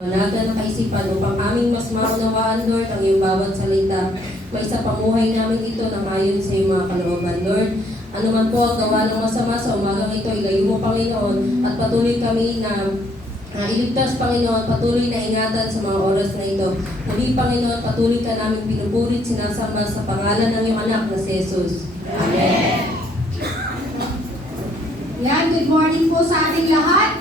Managan ng kaisipan upang aming mas maunawaan, Lord, ang iyong bawat salita. May sa pamuhay namin ito na ayon sa iyong mga kalooban, Lord. Ano man po ang gawa ng masama sa umagang ito, ilayo mo, Panginoon, at patuloy kami na iligtas, Panginoon, patuloy na ingatan sa mga oras na ito. Muli, Panginoon, patuloy ka namin pinupurit, sinasamba sa pangalan ng iyong anak na si Jesus. Amen. Yan, good morning po sa ating lahat.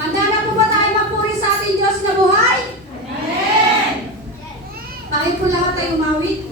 Handa na po ba tayo magpuri sa ating Diyos na buhay? Amen! Bakit po lahat tayo umawit?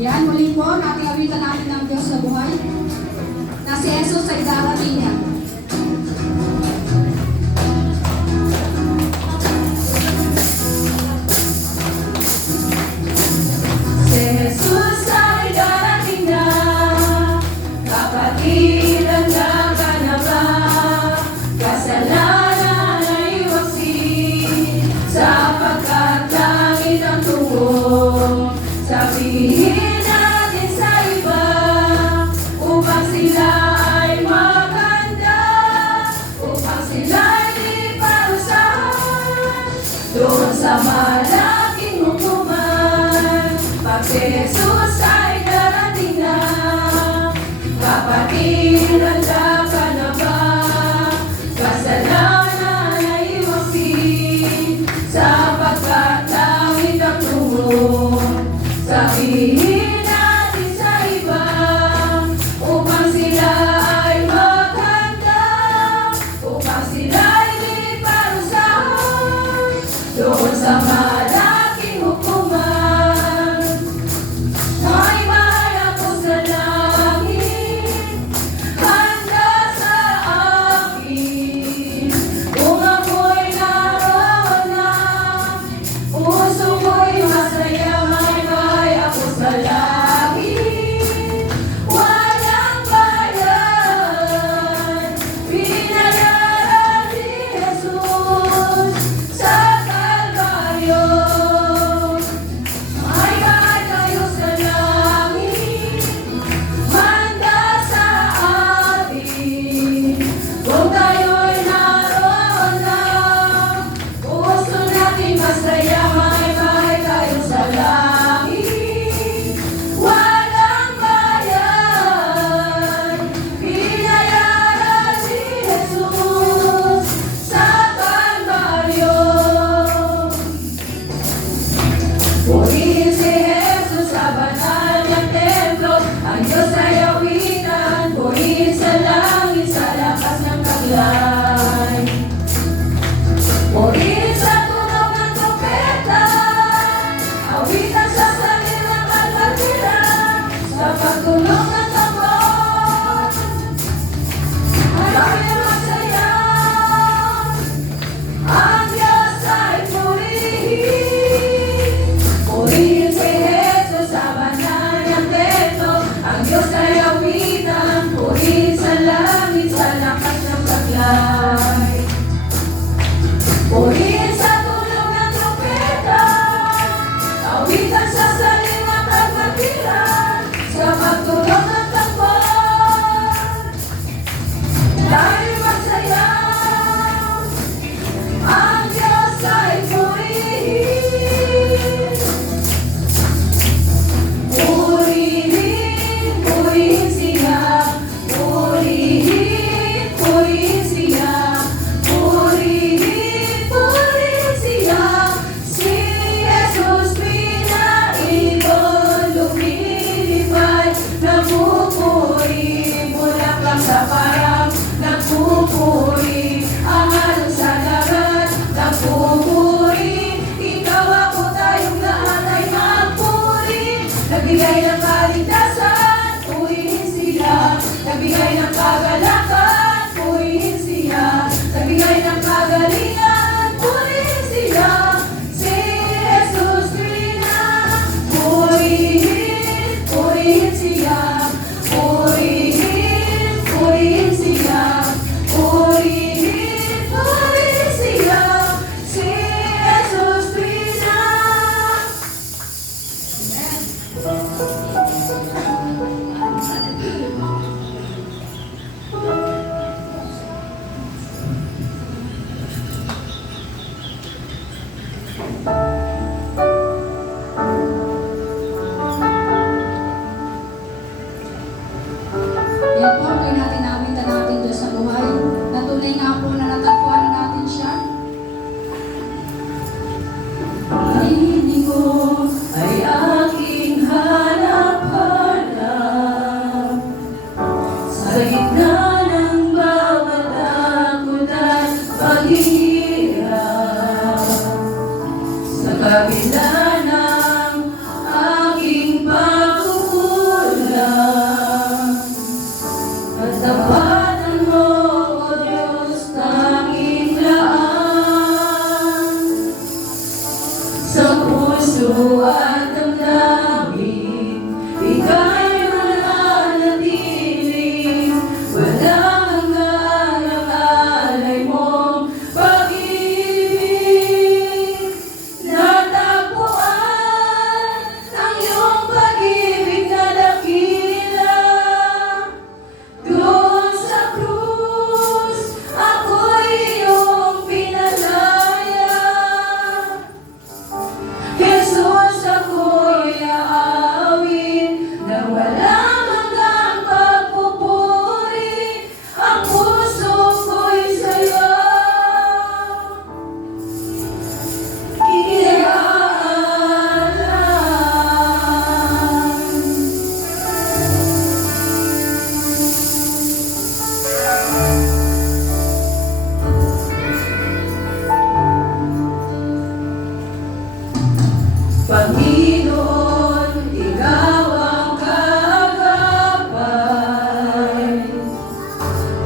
Yan, muli po, nating awitan natin ng Diyos na buhay na si Jesus ay darating niya. Si Jesus ay darating na, kapatid, handa ka na ba? Kasalanan ay iwasin, sapagkat langit ang tungo. Sabihin natin sa iba, upang sila ay maganda, upang sila ay di parusahan doon sa malaking hukuman. Pag si Jesus ay darating na, kapatid, handa ka na ba? Kasalanan ay iwasin, sapagkat langit ang tungo. Sabihin natin sa iba, upang sila ay maganda, upang sila ay di parusahan doon sa malaking hukuman. May mahal ako sa langit, handa sa akin. Kung ako'y naroon na, puso ko'y masaya. May mahal ako sa langit, walang bayan. Pinayaran ni Jesus sa Kalbaryo. May mahal kayo sa langit, handa sa atin. Kung tayo'y naroon na, puso natin masaya. May mahal kayo sa langit, walang bayan. Pinayaran ni Jesus sa Kalbaryo. Purihin si Jesus sa banal niyang templo, ang Diyos ay awitan. Purihin sa langit, sa lakas ng taglay. Purihin sa tunog ng trompeta, awitan sa salilang albatira, sa pagtunog ng tambor. Tayo masaya, ang Diyos ay purihin. Purihin si Jesus sa banal niyang templo, ang Diyos ay awitan. Purihin sa langit, sa lakas ng taglay. Purihin sa tunog ng trompeta, awitan sa salilang albatira, sa pagtunog ng tambor. Tayo masaya, ang Diyos ay purihin. Purihin, purihin siya. Purihin, purihin siya. Purihin, purihin siya. Si Jesus pinaibon, lumilipad, nagpupuri, bulaklak sa parang, nagpupuri, ang alon sa dagat, nagpupuri. Ikaw, ako, tayong lahat ay magpuri. Nagbigay ng kaligtasan, purihin siya. Nagbigay ng kagalakan, purihin siya. Nagbigay ng kagalingan, purihin siya. Si Jesus purihin, purihin siya. Purihin, purihin siya. Purihin, purihin siya. Si Jesus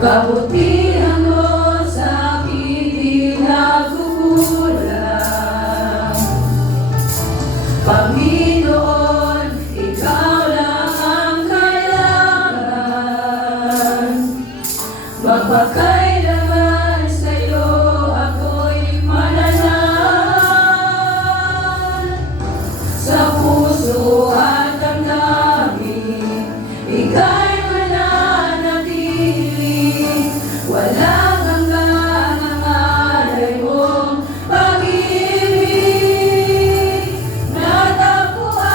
kabutihan mo sa akin di nagkukulang. Panginoon, ikaw lang ang kailangan. Magpakailangan sa'yo ako'y mananahan. Sa puso at damdamin, ika'y mananatili. Walang hanggan ang alay mong pag-ibig. Natagpuan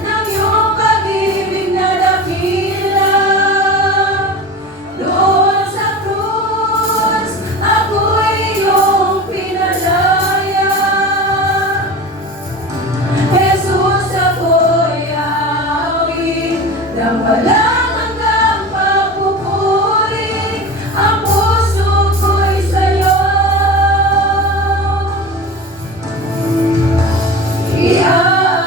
ng iyong pag-ibig na dakila. Doon sa krus, ako'y iyong pinalaya. Jesus, ako'y aawit ng walang hanggang pagpupuri. Ang puso ko'y sa'yo iaalay.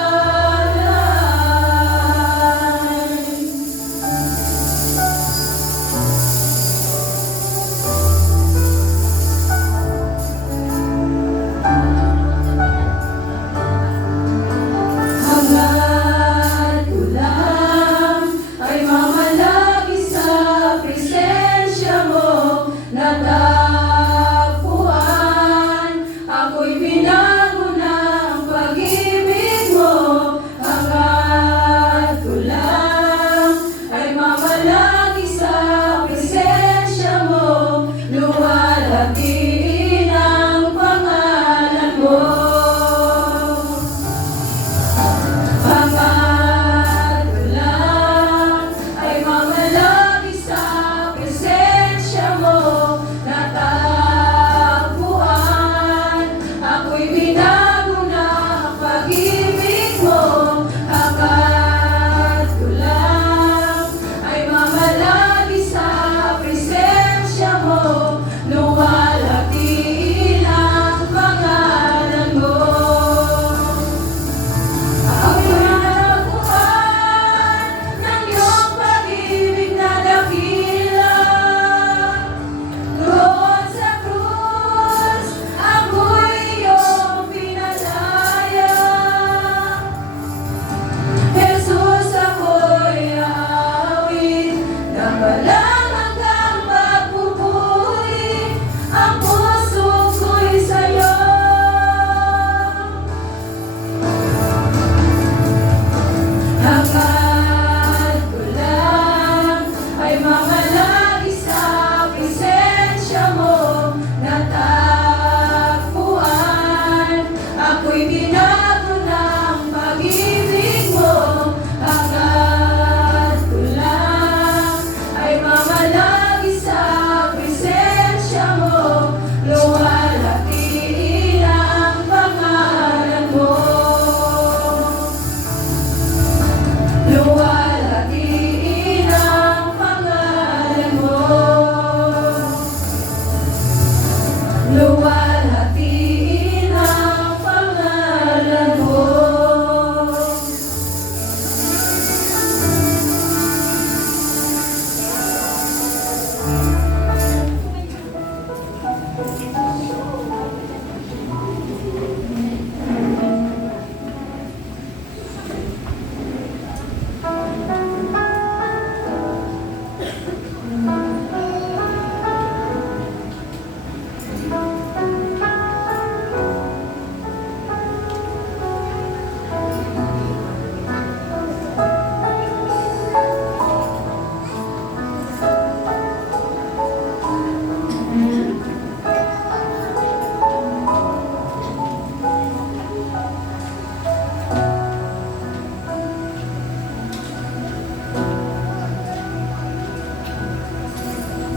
Hangad ko lang ay mamalagi sa presensya mo. Natagpuan, ako'y binago ng pag-ibig mo. Hangad ko lang ay mamalagi sa presensya mo. Luwalhatiin ang pangalan mo. Hangad ko lang ay mamalagi sa presensya mo. Natagpuan, ako'y binago ng pag-ibig mo. Hangad ko lang ay mamalagi sa presensya mo. Luwalhatiin ang pangalan mo. Ako'y natagpuan ng iyong pag-ibig na dakila. Doon sa krus, ako'y iyong pinalaya. Jesus, ako'y aawit ng walang hanggang pagpupuri. Ang puso ko'y sa'yo hangad ko lang ay mamalagi sa presensya mo. Natagpuan, ako'y binago ng pag-ibig mo. Hangad ko lang ay mamalagi sa presensya mo. Luwalhatiin ang pangalan mo. Luwalhatiin ang pangalan mo. Luwalhatiin ang pangalan mo.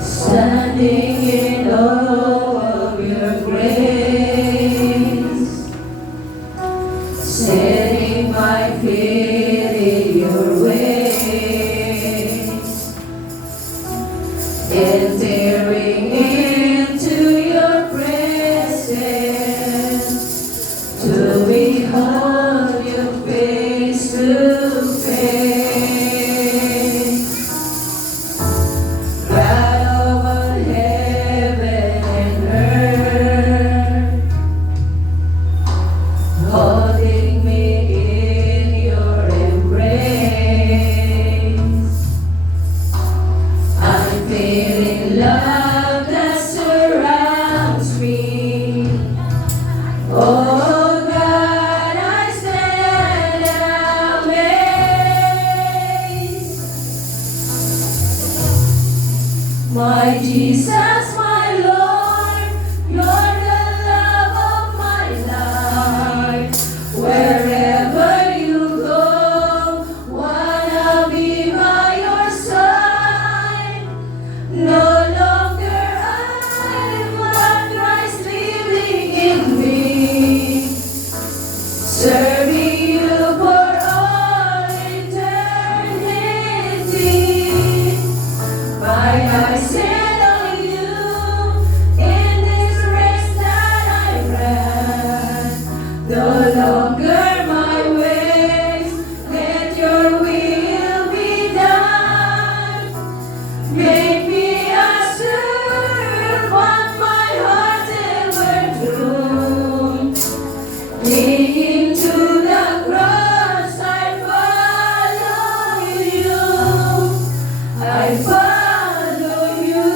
Standing in awe of your grace, setting my feet in your ways, entering into your presence, to behold you face to face. My Jesus, my Lord, you're the love of my life. Wherever you go, wanna be by your side. No longer I, but Christ living in me. Serving you for all eternity. My eyes set on you in this race that I ran. No longer my ways, let your will be done. Make me a servant my heart ever true. Clinging to the cross, I follow you. I follow you.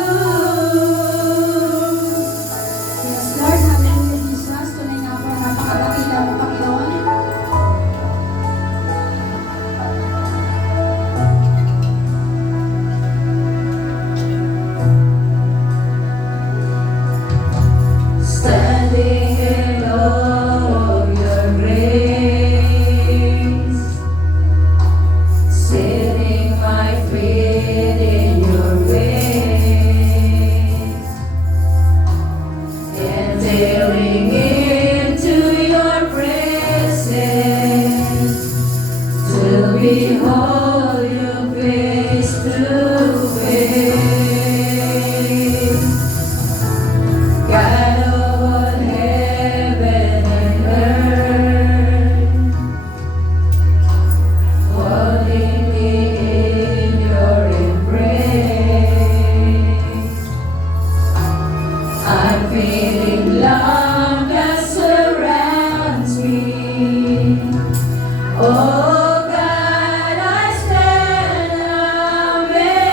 Yes, Lord, hallelujah, Jesus. Tunay nga po, napakadakila mo, Panginoon. Standing in awe of your grace, setting my feet in your ways, entering into your presence, to behold you face to face. God of all heaven and earth, holding me in your embrace. I'm feeling love that surrounds me. Oh God, I stand amazed.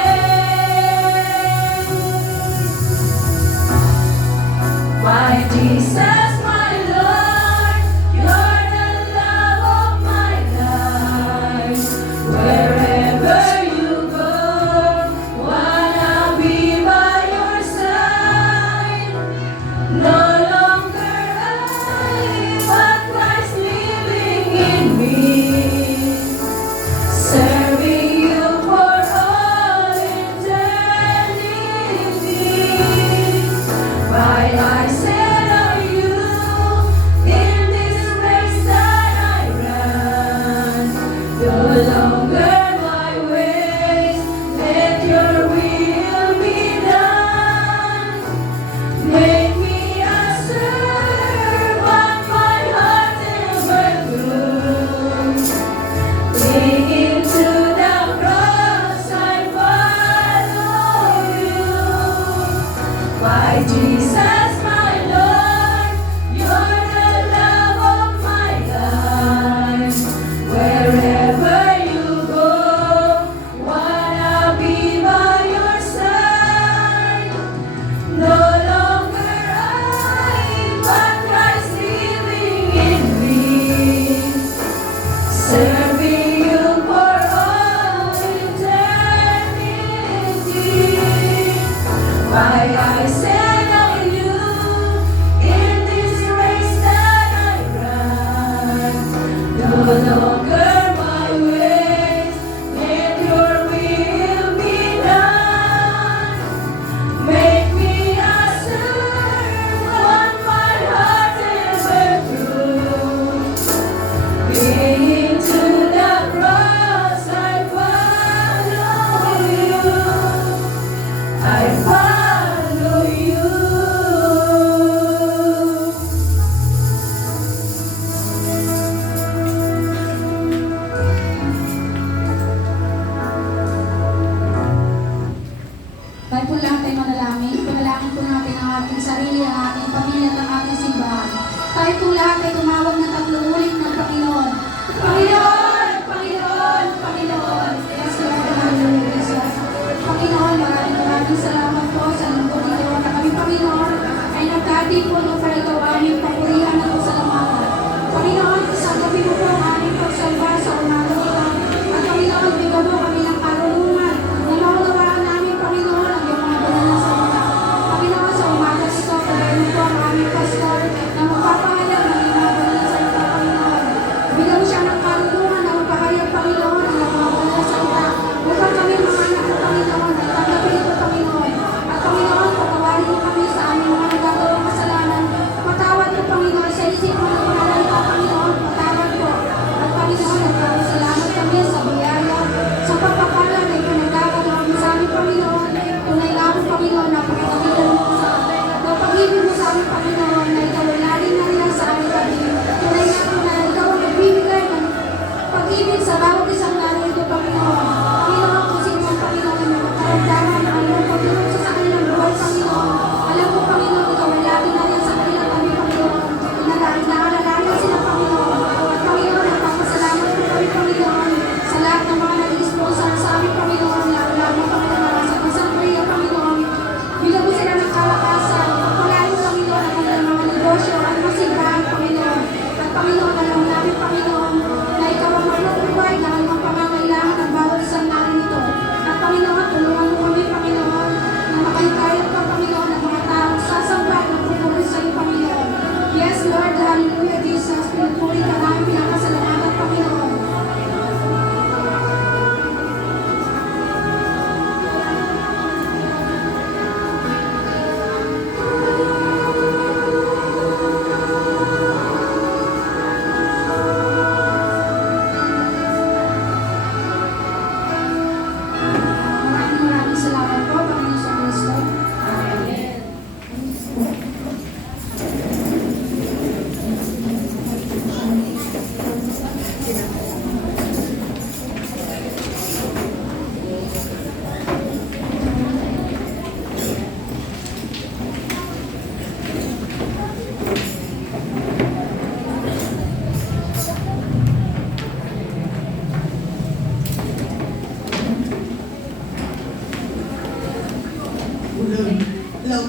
My Jesus, my Lord, you're the love of my life. Wherever you go, wanna be by your side. No longer I, but Christ living in me. Serving you for all eternity. My eyes set on you in this race that I run. No longer my ways, let your will be done. Make me a servant my heart ever true. Clinging to the cross, I follow you. My Jesus, my Lord, you're the love of my life. Wherever you go, wanna be by your side. No longer I, but Christ living in me. Serving you for all eternity. My eyes set on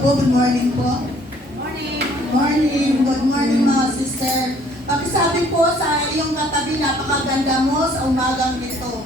po, good morning po. Morning. Good morning mga sister. Pakisabi po sa iyong katabi, napakaganda mo sa umagang ito.